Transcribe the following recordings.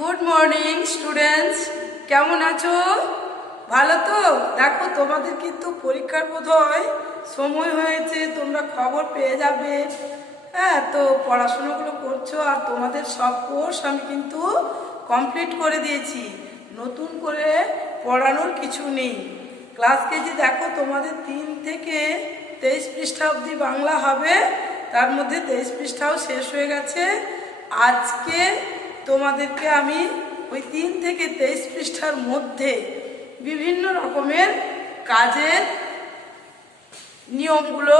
Good morning students, কেমন আছো? ভালো তো? দেখো, তোমাদের কিন্তু পরীক্ষার বোধহয় সময় হয়েছে, তোমরা খবর পেয়ে যাবে। হ্যাঁ, তো পড়াশোনাগুলো করছো, আর তোমাদের সব কোর্স আমি কিন্তু কমপ্লিট করে দিয়েছি। নতুন করে পড়ানোর কিছু নেই। ক্লাস কেজি দেখো, তোমাদের 3 থেকে 23 পৃষ্ঠা অবধি বাংলা হবে, তার মধ্যে 23 পৃষ্ঠাও শেষ হয়ে গেছে। আজকে তোমাদেরকে আমি ওই 3 থেকে 23 পৃষ্ঠার মধ্যে বিভিন্ন রকমের কাজের নিয়মগুলো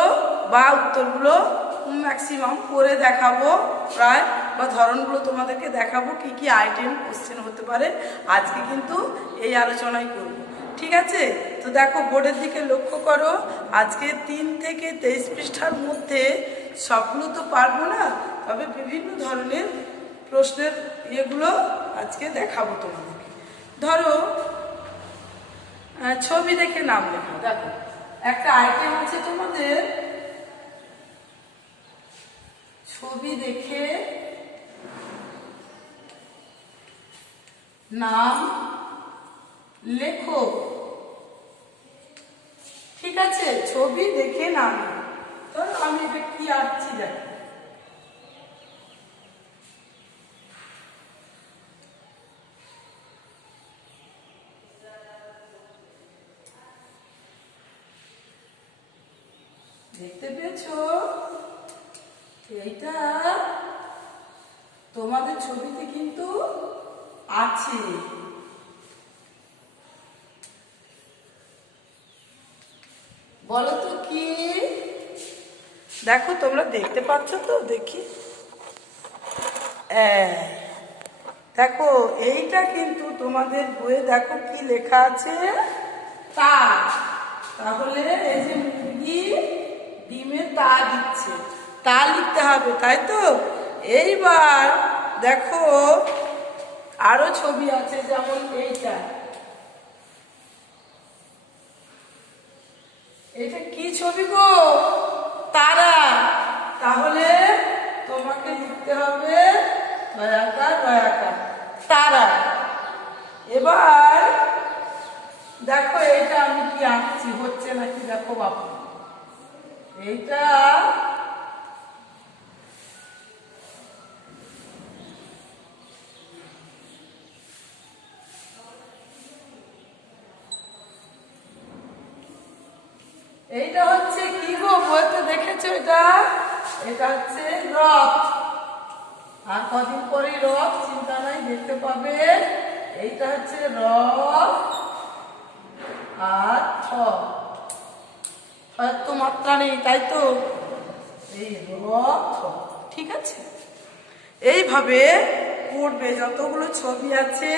বা উত্তরগুলো ম্যাক্সিমাম করে দেখাবো, প্রায় বা ধরনগুলো তোমাদেরকে দেখাবো, কি কি আইটেম কোশ্চেন হতে পারে। আজকে কিন্তু এই আলোচনাই করব, ঠিক আছে? তো দেখো, বোর্ডের দিকে লক্ষ্য করো। আজকে 3 থেকে 23 পৃষ্ঠার মধ্যে সবগুলো তো পারবো না, তবে বিভিন্ন ধরনের প্রশ্নের ইয়েগুলো আজকে দেখাবো তোমাদেরকে। ধরো, ছবি দেখে নাম লেখা। দেখো, একটা আইটেম আছে তোমাদের, ছবি দেখে নাম লেখো। ঠিক আছে, ছবি দেখে নাম লেখো। ধরো আমি এটা কি আঁকছি, দেখো। দেখতে পেয়েছো? এইটা তোমাদের ছবিতে কিন্তু আছে। বলো তো কি? দেখো, তোমরা দেখতে পাচ্ছ তো? দেখি, দেখো, এইটা কিন্তু তোমাদের বইয়ে দেখো কি লেখা আছে, তা। তাহলে এই যে মুরগি ডিমে তা দিচ্ছে, তা লিখতে হবে, তাই তো? এইবার দেখো, আরো ছবি আছে, যেমন এইটা। এটা কি ছবি গো? তারা। তাহলে তোমাকে লিখতে হবে দয়াকার দয়াকার তারা। এবার দেখো, এইটা আমি কি আঁকছি, হচ্ছে নাকি দেখো বাপু। এইটা এইটা হচ্ছে কি গো? বইতে দেখেছো এটা? এটা হচ্ছে রথ। আর কদিন পরে রথ, চিন্তা নাই, দেখতে পাবে। এইটা হচ্ছে রথ আর তো মাত্রা নেই, তাই তো? এই রথ, ঠিক আছে? এইভাবে পড়বে। যতগুলো ছবি আছে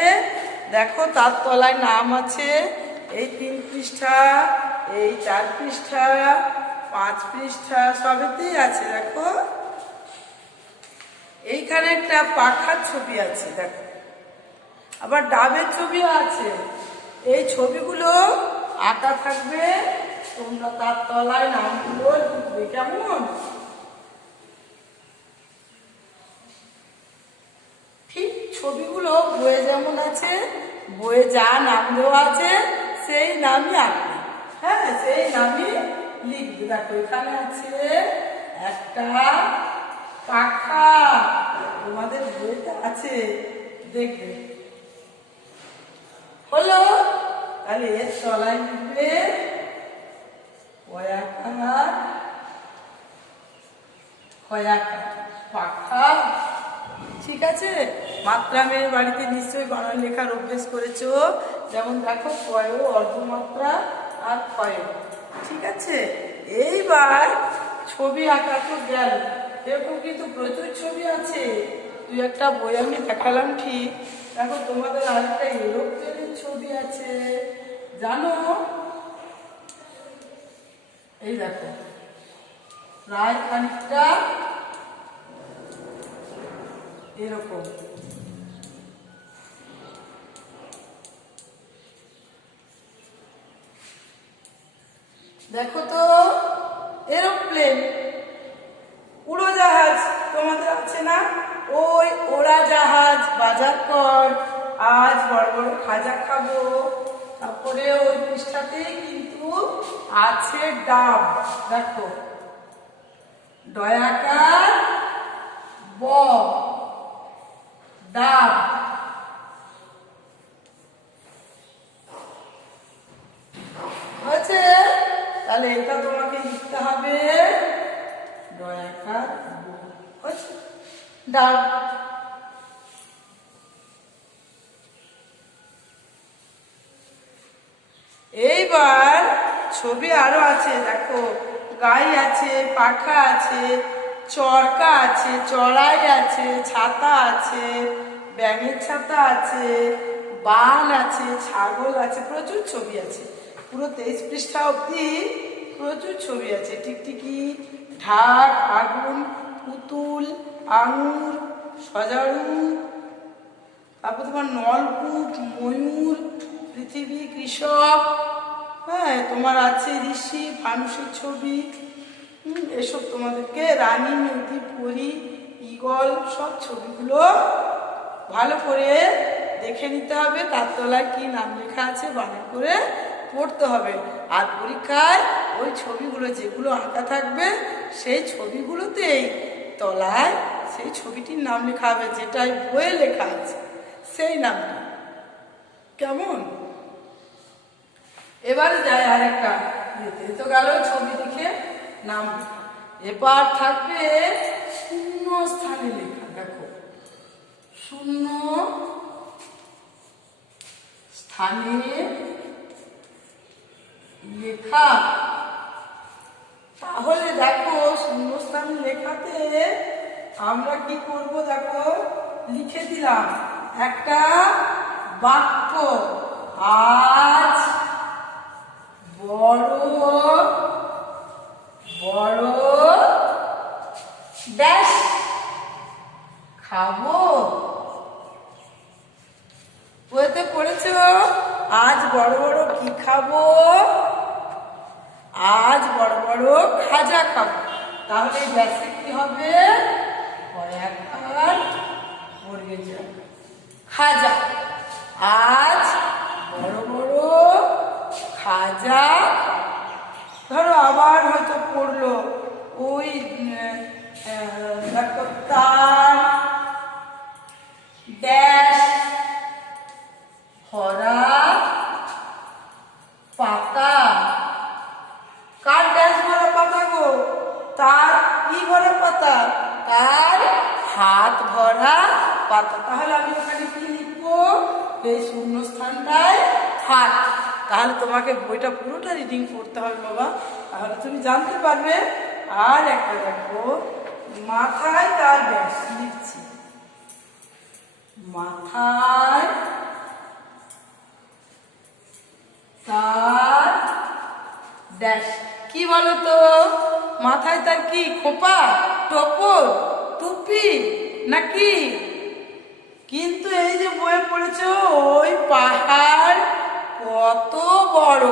দেখো, তার তলায় নাম আছে। এই 3 পৃষ্ঠা, এই 4 পৃষ্ঠা, 5 পৃষ্ঠা, সবেতেই আছে। দেখো, এইখানে একটা পাখার ছবি আছে, দেখো, আবার ডাবের ছবিও আছে। এই ছবিগুলো আঁকা থাকবে, তোমরা তার তলায় নামগুলো লিখবে, কেমন? ঠিক ছবিগুলো বইয়ে যেমন আছে, বইয়ে যা নাম দেওয়া আছে সেই নামই আঁকবে। হ্যাঁ, সেই নামই লিখবে। দেখো, এখানে আছে একটা পাখা, তোমাদের বইতে আছে, দেখবে। হলো? তাহলে এর তলায় লিখবে পাখা। ঠিক আছে? মাত্রা মেয়ের বাড়িতে নিশ্চয়ই বানান লেখার অভ্যেস করেছো। যেমন দেখো, কয় অর্ধমাত্রা আর ক্ষয়। ঠিক আছে? এইবার ছবি আঁকা তো গেল, এরকম কিন্তু প্রচুর ছবি আছে। তুই একটা বই আমি দেখালাম, ঠিক। দেখো, তোমাদের আরেকটা এরোপ্লেনের ছবি আছে, জানো? এই দেখো, প্রায় খানিকটা এরকম। দেখো তো, এরোপ্লেন, উড়োজাহাজ তোমাদের আছে না? ওই ওড়াজাহাজ বাজার কর, আজ বড় বড় খাজা খাবো। তারপরে ওই পৃষ্ঠাতেই কিন্তু আছে ডাব, দেখো ডয়াকার ব ডাব। হয়েছে? তাহলে এটা তোমাকে লিখতে হবে ডয়াকার ব। হয়েছে? ডাব। এইবার ছবি আরো আছে, দেখো গাই আছে, পাখা আছে, চরকা আছে, চড়াই আছে, ছাতা আছে, ব্যাঙের ছাতা আছে, বান আছে, ছাগল আছে, প্রচুর ছবি আছে। পুরো 23 পৃষ্ঠা অব্দি প্রচুর ছবি আছে। টিকটিকি, ঢাক, আগুন, পুতুল, আঙুর, সজারু, তারপর তোমার নলকূপ, ময়ূর, পৃথিবী, কৃষক, হ্যাঁ তোমার আছে ঋষি, ফানুসের ছবি, এসব তোমাদেরকে রানী, নদী, পরী, ঈগল, সব ছবিগুলো ভালো করে দেখে নিতে হবে। তার তলায় কি নাম লেখা আছে ভালো করে পড়তে হবে। আর পরীক্ষায় ওই ছবিগুলো যেগুলো আঁকা থাকবে সেই ছবিগুলোতেই তলায় সেই ছবিটির নাম লেখা হবে, যেটাই বইয়ে লেখা আছে সেই নামটা। কেমন? এবারে যাই আর একটা তো গেল ছবি দেখে নাম লেখা। এবার থাকবে শূন্য স্থানে লেখা। দেখো শূন্য স্থানে লেখা। তাহলে দেখো শূন্যস্থান লেখাতে আমরা কি করব, দেখো লিখে দিলাম একটা বাক্য। আজ বড় বড় ড্যাশ খাবো। বইতে পড়েছ আজ বড় বড় কি খাবো? আজ বড় বড় খাজা খাবো। তাহলে ব্যাসে কি হবে? খাজা। আজ বড় বড় খাজা। ধরো আবার হয়তো পড়লো ওই তার ড্যাশ ভরা পাতা। কার ড্যাশ ভরা পাতা গো? তার কি ভরা পাতা? তার হাত ভরা পাতা। তাহলে আমি ওখানে কি লিখবো? এই শূন্যস্থানটায় হাত। তাহলে তোমাকে বইটা পুরোটা রিডিং করতে হবে বাবা, তাহলে তুমি জানতে পারবে। আর একটা দেখো মাথায় তার ড্যাশ লিখছি, মাথায় তার ড্যাশ। কি বলতো? মাথায় তার কি? খোপা, টোপর, টুপি নাকি? কিন্তু এই যে বইয়ে পড়েছো ওই পাহাড় কত বড়,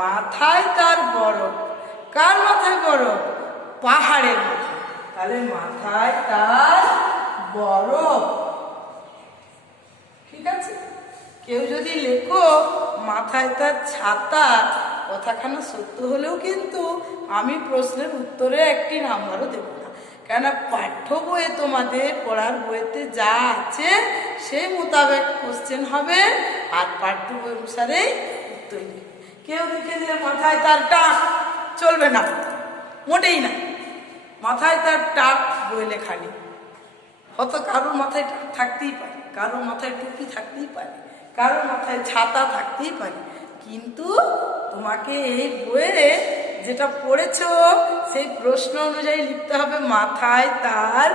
মাথায় তার বরফ। কার মাথায় বরফ? পাহাড়ের মাথায়। তাহলে মাথায় তার বরফ। ঠিক আছে? কেউ যদি লেখো মাথায় তার ছাতা, কথাখানা সত্য হলেও কিন্তু আমি প্রশ্নের উত্তরে একটি নাম্বারও দেব না। কেন পাঠ্য বইয়ে তোমাদের পড়ার বইতে যা আছে সেই মোতাবেক কোশ্চেন হবে, আর পাঠ্য বই অনুসারেই উত্তর লিখবে। কেউ লিখে দিলে মাথায় তার টাক, চলবে না, মোটেই না। মাথায় তার টাক বই লেখা নেই। হয়তো কারোর মাথায় টাক থাকতেই পারে, কারোর মাথায় টুপি থাকতেই পারে, কারোর মাথায় ছাতা থাকতেই পারে, কিন্তু তোমাকে এই বইয়ে যেটা পড়েছো সেই প্রশ্ন অনুযায়ী লিখতে হবে মাথায় তার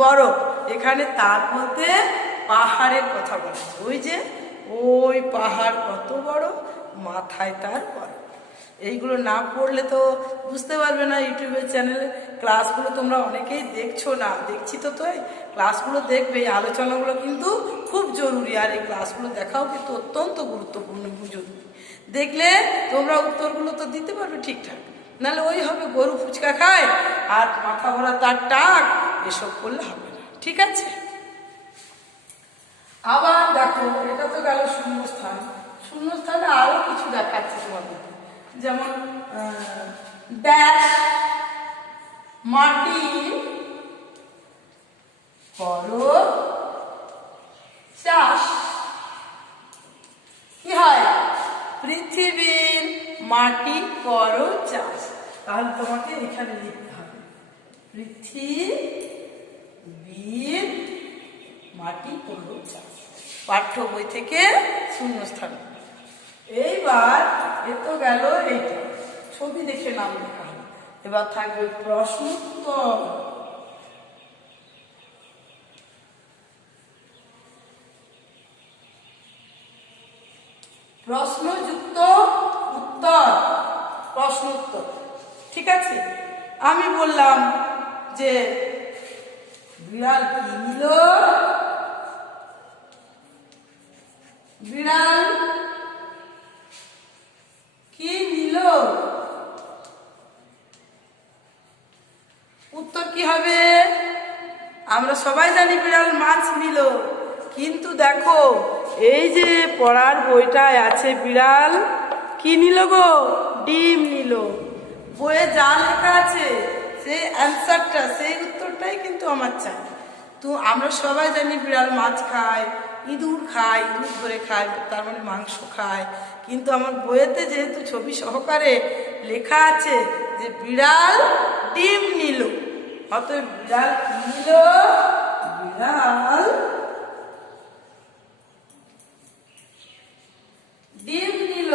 বরফ। এখানে তার মধ্যে পাহাড়ের কথা বলেছে, ওই যে ওই পাহাড় কত বড়, মাথায় তার বরফ। এইগুলো না পড়লে তো বুঝতে পারবে না। ইউটিউবের চ্যানেলে ক্লাসগুলো তোমরা অনেকেই দেখছো না, দেখছি তো তো ক্লাসগুলো দেখবে। এই আলোচনাগুলো কিন্তু খুব জরুরি, আর এই ক্লাসগুলো দেখাও কিন্তু অত্যন্ত গুরুত্বপূর্ণ, জরুরি। দেখলে তোমরা উত্তরগুলো তো দিতে পারবে ঠিকঠাক। নাহলে ওই হবে গরু ফুচকা খায় আর মাথা ভরা তার টাক, এসব করলে হবে না। ঠিক আছে। আবার দেখো, এটা তো গেল শূন্যস্থান। শূন্যস্থানে আরো কিছু দেখাচ্ছে তোমাদের, যেমন ড্যাশ মাটি করো চাষ। কি হয়? পৃথিবীর মাটি করো চাষ। তাহলে তোমাকে এখানে লিখতে হবে পৃথিবীর মাটি করো চাষ, পাঠ্য বই থেকে শূন্যস্থান। এইবার এ তো গেল এইটা, ছবি দেখে নাম লেখা হবে। এবার থাকবে প্রশ্নোত্তর। প্রশ্নযুক্ত উত্তর, প্রশ্নোত্তর। ঠিক আছে, আমি বললাম যে বিড়াল কি নিল? বিড়াল কি নিল? উত্তর কি হবে? আমরা সবাই জানি বিড়াল মাছ নিল, কিন্তু দেখো এই যে পড়ার বইটায় আছে বিড়াল কি নিল গো? ডিম নিল। বইয়ে যা লেখা আছে সেই অ্যান্সারটা, সেই উত্তরটাই কিন্তু আমার চাই। তো আমরা সবাই জানি বিড়াল মাছ খায়, ইঁদুর খায়, ইঁদুর ধরে খায়, তার মানে মাংস খায়। কিন্তু আমার বইয়েতে যেহেতু ছবি সহকারে লেখা আছে যে বিড়াল ডিম নিল, অতএব বিড়াল কি নিল? বিড়াল ডিম নিল।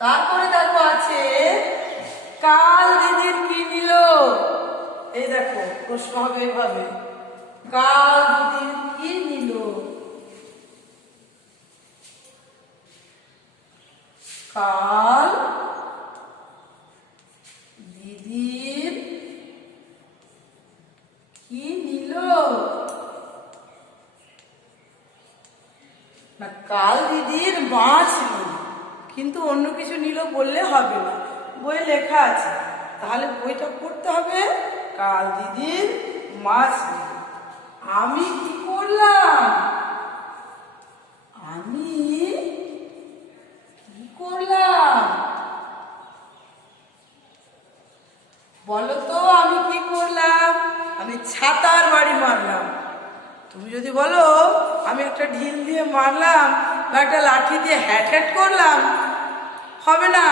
তারপরে দেখো আছে কাল দিদির কি নিল? এই দেখো প্রশ্ন হবে এভাবে, কাল দিদির কি নিল? কাল দিদির কি নিল? না, কাল দিদির মাছ নিল, কিন্তু অন্য কিছু নিল বললে হবে না, বইয়ে লেখা আছে, তাহলে বইটা পড়তে হবে। কাল দিদির মাছ নিল। আমি কি করলাম? আমি কি করলাম? বলো তো, আমি কি করলাম? আমি ছাতার বাড়ি মারলাম। তুমি যদি বলো আমি একটা ঢিল দিয়ে মারলাম বা একটা লাঠি দিয়ে হ্যাট হ্যাট করলাম, হবে না।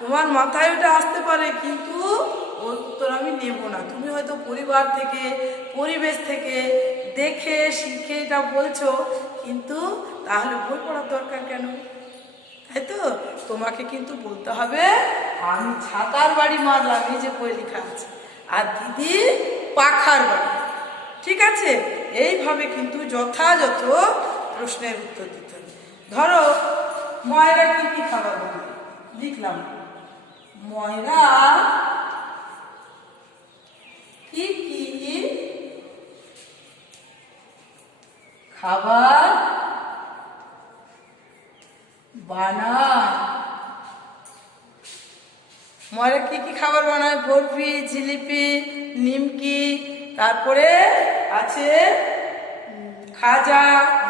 তোমার মাথায় ওটা আসতে পারে, কিন্তু ওর উত্তর আমি নেব না। তুমি হয়তো পরিবার থেকে, পরিবেশ থেকে দেখে শিখে এটা বলছো, কিন্তু তাহলে বই পড়ার দরকার কেন? তাই তো, তোমাকে কিন্তু বলতে হবে আমি ছাতার বাড়ি মারলাম, এই যে বই লেখা আছে, আর দিদি পাখার বাড়ি। ঠিক আছে, এইভাবে কিন্তু যথাযথ প্রশ্নের উত্তর দিতে হবে। ধরো ময়রা কি কি খাবার বানায়, লিখলাম ময়রা কি কি খাবার বানায়। ময়রা কি কি খাবার বানায়? বরফি, জিলিপি, নিমকি, তারপরে আছে খাজা,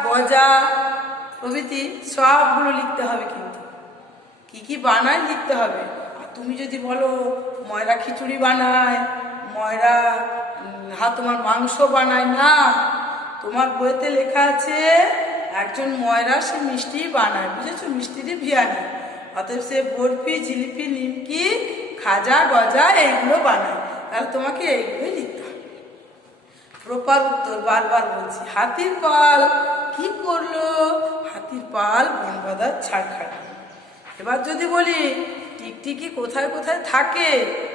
গজা প্রভৃতি, সবগুলো লিখতে হবে। কিন্তু কি কি বানায় লিখতে হবে। আর তুমি যদি বলো ময়রা খিচুড়ি বানায়, ময়রা তোমার মাংস বানায়, না, তোমার বইতে লেখা আছে একজন ময়রা সে মিষ্টি বানায়, বুঝেছো, মিষ্টিরই ভিয়ানি। অতএব সে বরফি, জিলিপি, নিমকি, খাজা, গজা এইগুলো বানায়, তাহলে তোমাকে এইগুলো লিখতে হবে। প্রপার উত্তর বারবার বলছি, হাতির পাল কি করলো? হাতির পাল বন বাঁধার ছাড় খাটলো। এবার যদি বলি টিকটিকি কোথায় কোথায় থাকে,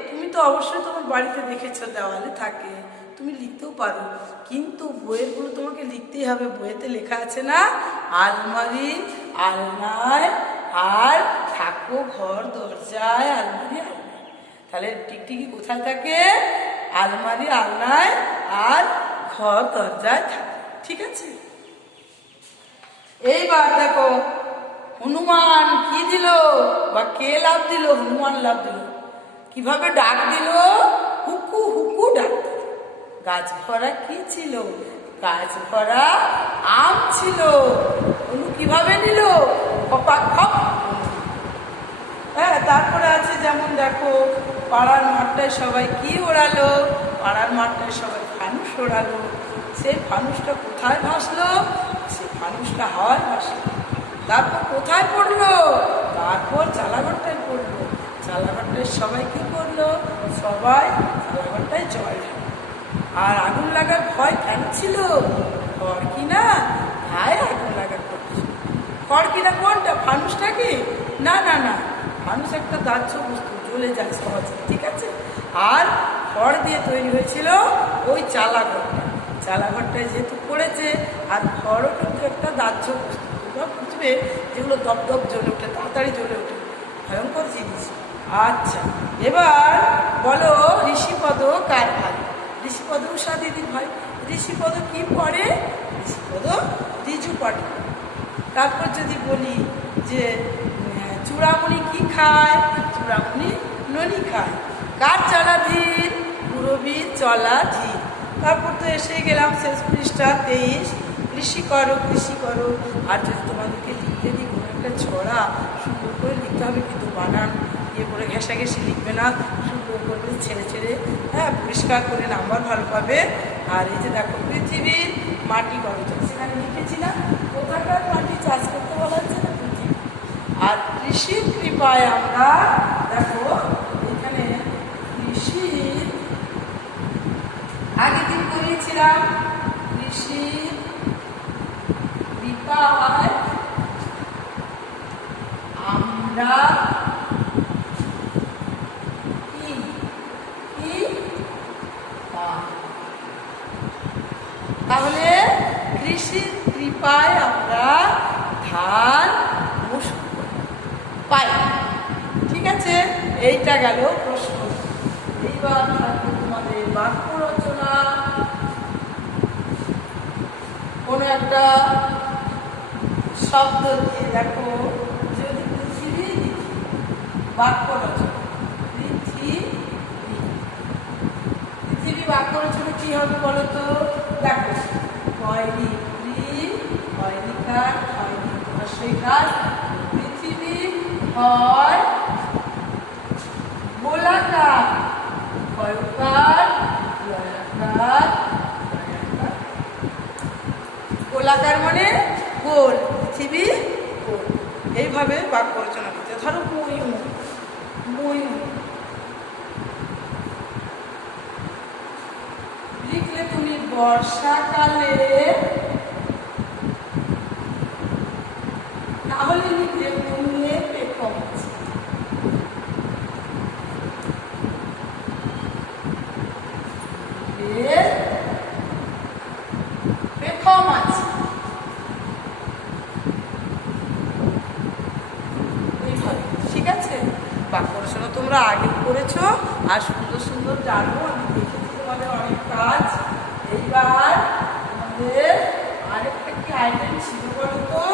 তুমি তো অবশ্যই তোমার বাড়িতে দেখেছো দেওয়ালে থাকে, তুমি লিখতেও পারো, কিন্তু বইয়েরগুলো তোমাকে লিখতেই হবে। বইয়েতে লেখা আছে না, আলমারি, আলনায়, আর ঠাকুর ঘর, দরজায়, আলমারি, আলনায়। তাহলে টিকটিকি কোথায় থাকে? আলমারি, আলনায় আর ঘর দরজায় থাকে। ঠিক আছে, এইবার দেখো হনুমান কি দিল বা কে লাভ দিল? হনুমান লাভ দিল। কিভাবে ডাক দিল, হুকু হুকু ডাক দিল। গাছ ভরা কি ছিল, গাছ ভরা আম ছিল। অনু কিভাবে নিল, খপাক খপ। হ্যাঁ, তারপরে আছে যেমন দেখো, পাড়ার মাঠটায় সবাই কি ওড়ালো, পাড়ার মাঠটায় সবাই ফানুস ওড়ালো। সেই ফানুসটা কোথায় ভাসলো, সেই ফানুসটা হাওয়ায় ভাসলো। তারপর কোথায় পড়লো, তারপর চালাঘরটায় পড়লো। চালাঘরটায় সবাই কি করলো, সবাই চালাঘরটায় জল ঢাললো। আর আগুন লাগার ভয় কেন ছিল, খড় কিনা গায়ে আগুন লাগার করছিল। খড় কিনা কোনটা, ফানুসটা কি, না না না, মানুষ একটা দাহ্য বস্তু, জ্বলে যায় সহজে, ঠিক আছে। আর খড় দিয়ে তৈরি হয়েছিল ওই চালাঘরটা। চালাঘরটায় যেহেতু পড়েছে, আর খড়ও কিন্তু একটা দাহ্য বস্তু, তোমরা বুঝবে যেগুলো দপদপ জ্বলে ওঠে, তাড়াতাড়ি জ্বলে ওঠে, ভয়ঙ্কর জিনিস। আচ্ছা, এবার বলো ঋষিপদ কার ভাই, ঋষিপদ উষা দিদির ভাই। ঋষিপদ কি পড়ে, ঋষিপদ ঋজু পড়ে। তারপর যদি বলি যে চূড়ামণি কি খায়, চূড়ামণি ননি খায়। কার চলা ধীর, পুরবীর চলা ধীর। তারপর তো এসে গেলাম শেষ পৃষ্ঠা 23, কৃষি করো কৃষি করো। আর যদি তোমাদেরকে লিখতে দিই কোনো একটা ছড়া, সুন্দর করে লিখতে হবে, কিন্তু বানান ইয়ে করে ঘেঁষাঘেঁষি লিখবে না, সুন্দর করে ছেড়ে ছেড়ে, হ্যাঁ, পরিষ্কার করে নাম্বার ভালো পাবে। আর এই যে দেখো, পৃথিবীর মাটি করো চাষ, সেখানে লিখেছি না, কোথাকার মাটি চাষ করতে বলা হচ্ছে না, পৃথিবী। আর কৃষির কৃপায় আমরা দেখো এখানে কৃষির আগের দিন করিয়েছিলাম, কৃষির কৃপায় আমরা কি কি পাই। তাহলে কৃষির কৃপায় আমরা ধান পাই, ঠিক আছে। এইটা গেল প্রশ্ন। এইবার থাকবে তোমাদের বাক্য রচনা। কোন একটা শব্দ দিয়ে দেখো, যদি পৃথিবী লিখি, বাক্য রচনা পৃথিবী বাক্য রচনা কি হবে বলো তো, দেখো, হয়নি হয়নি কার, হয়নি অস্বীকার। পৃথিবী হয় গোলাকার, গোলাকার, গোলাকার মানে গোল, পৃথিবী গোল। এইভাবে বাক্য রচনা করতে। ধরো ময়ূর, ময়ূর লিখলে তুমি বর্ষাকালে, তাহলে লিখলে ময়ূরে পেখম আছে। পেখম আছে, এইভাবে, ঠিক আছে। বাক্য রচনা তোমরা আগে করেছো আর সুন্দর সুন্দর জানো, আমি দেখেছি তোমাদের অনেক কাজ। এইবার আমাদের আরেকটা কি আইটেম ছিল বলো তো,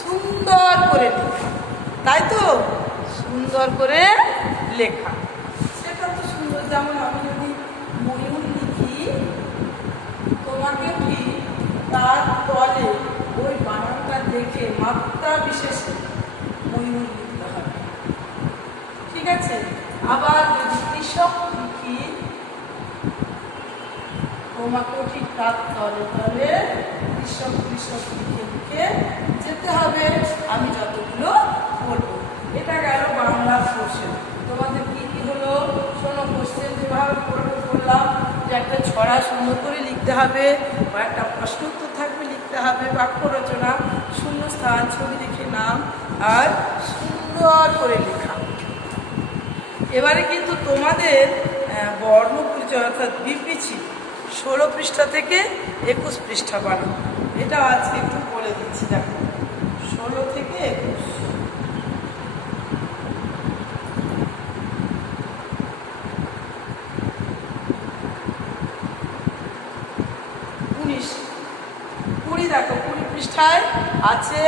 সুন্দর করে লেখা, তাই তো, সুন্দর করে লেখা। সেটা তো সুন্দর, যেমন আমি যদি ময়ূর লিখি, তোমাকে কি তার তলে ওই বানানটা দেখে মাত্রা বিশেষে ময়ূর লিখতে হবে, ঠিক আছে। আবার যদি কৃষক লিখি, তোমাকে ঠিক তার তলে তলে কৃষক কৃষক লিখে লিখে যেতে হবে, আমি যতগুলো বলবো। এটা গেল বাংলা কোশ্চেন। তোমাদের কি কি হলো শোনো, কোশ্চেন যেভাবে করলাম, যে একটা ছড়া সুন্দর করে লিখতে হবে, বা একটা প্রশ্ন উত্তর থাকবে লিখতে হবে, বাক্য রচনা, শূন্যস্থান, ছবি দেখে নাম, আর সুন্দর করে লেখা। এবারে কিন্তু তোমাদের বর্ণ পরিচয় অর্থাৎ বিপিছি 16 পৃষ্ঠা থেকে 21 পৃষ্ঠা বানাবো। এটা আজকে একটু বলে দিচ্ছি, দেখো 16 থেকে 21। 20 দেখো, 20 পৃষ্ঠায় আছে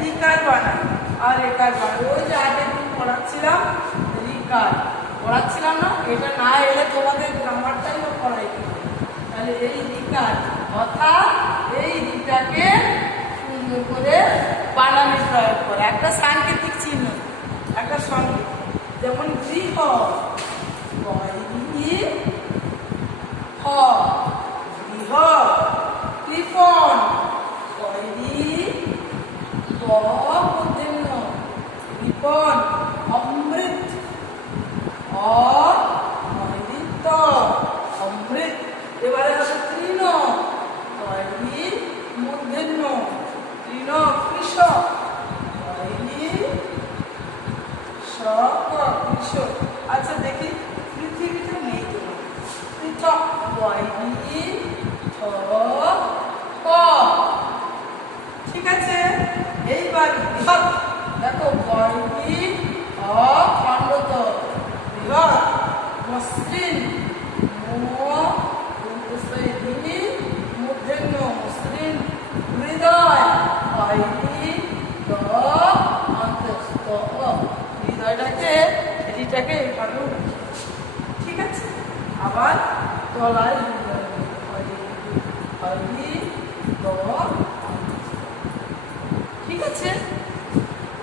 রিকার বানান আর একার বানান। ওই যে আগের দিন পড়াচ্ছিলাম রিকার, পড়াচ্ছিলাম না, এটা না এলে তোমাদের গ্রামারটাই বা পড়াই কি করে? তাহলে এই রিকার অর্থাৎ এই রিটাকে সুন্দর করে বানানে প্রয়োগ করে একটা সাংকেতিক চিহ্ন, একটা সংকেত, যেমন গৃহ গৃহ, কৃপণ কৃপণ, অমৃত অমৃত অমৃত। এবারে আছে তৃণ মূর্ধন্য তৃণ কৃষক কৃষক। আচ্ছা দেখি পৃথিবীতে নেই তো পৃথক ঠিক আছে। এইবার বৃহৎ দেখো খণ্ডত বৃহৎ মসৃণ মূর্ধন্য মসৃণ হৃদয় হৃদয়টাকে এটাকে এইভাবে ঠিক আছে। আবার তলায় ঠিক আছে।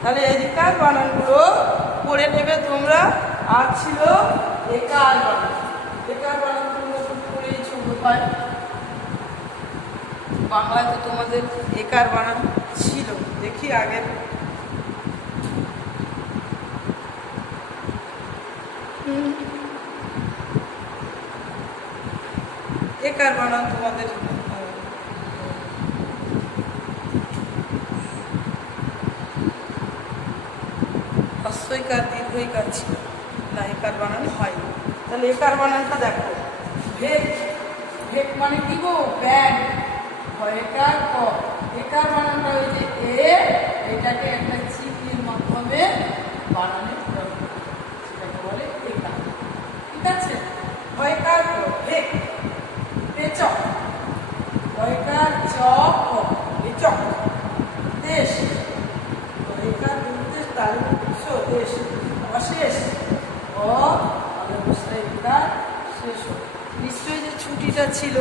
তাহলে এদিকার বানানগুলো পড়ে নেবে তোমরা। আর ছিল একার বানান, একার বানানগুলো পড়েই ছোট পায়। বাংলায় তো তোমাদের একার বানান ছিল, দেখি আগে একার বানান তোমাদের হস্যইকার দীর্ঘইকার ছিল না, একার বানান হয়। তাহলে একার বানানটা দেখো, ভেক ভেক মানে কি গো? ব্যাগ। ভয়কার ক, একার বানানটা ওই যে এটাকে একটা চিহ্নের মাধ্যমে বানানে প্রয়োগ করে, সেটাকে বলে একার। ঠিক আছে। ভয়কার ক ভেক, পেচক ভয়কার চক পেচক, দেশ ভয়কার দেশ তার দেশ, অশেষ শেষ। নিশ্চয়ই যে ছুটিটা ছিল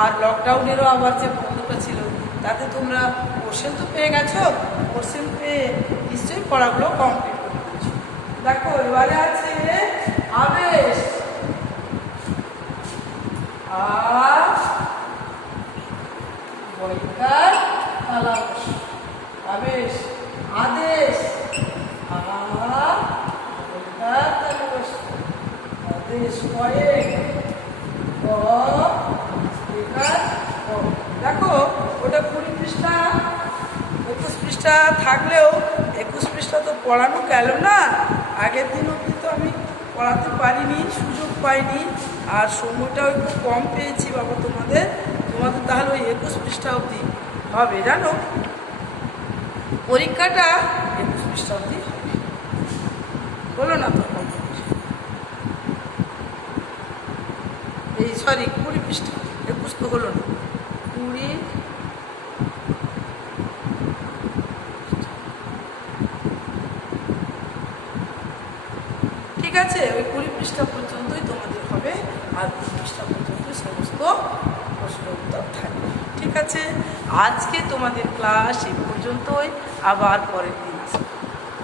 আর লকডাউনেরও আবার যে বন্ধটা ছিল, তাতে তোমরা কোশ্চেন তো পেয়ে গেছো, কোশ্চেন পেয়ে নিশ্চয়ই পড়াগুলো কমপ্লিট করে দিচ্ছ। দেখো এবারে আছে আবেশ, আবেশ, আদেশ আদেশ, কয়েক দেখো ওটা 20 পৃষ্ঠা 21 পৃষ্ঠা থাকলেও 21 পৃষ্ঠা তো পড়ানো গেল না। আগের দিন অবধি তো আমি পড়াতে পারিনি, সুযোগ পাইনি, আর সময়টাও একটু কম পেয়েছি বাবা তোমাদের। তাহলে ওই 21 পৃষ্ঠা অবধি হবে, জানো পরীক্ষাটা 21 পৃষ্ঠা অবধি হবে, বলো না তো? এই সরি 20 পৃষ্ঠা, 21 তো হলো না, 20। ঠিক আছে, ওই 20 পৃষ্ঠা পর্যন্তই তোমাদের হবে, আর 20 পৃষ্ঠা পর্যন্ত সমস্ত প্রশ্ন উত্তর থাকবে। ঠিক আছে, আজকে তোমাদের ক্লাস এই পর্যন্তই, আবার পরের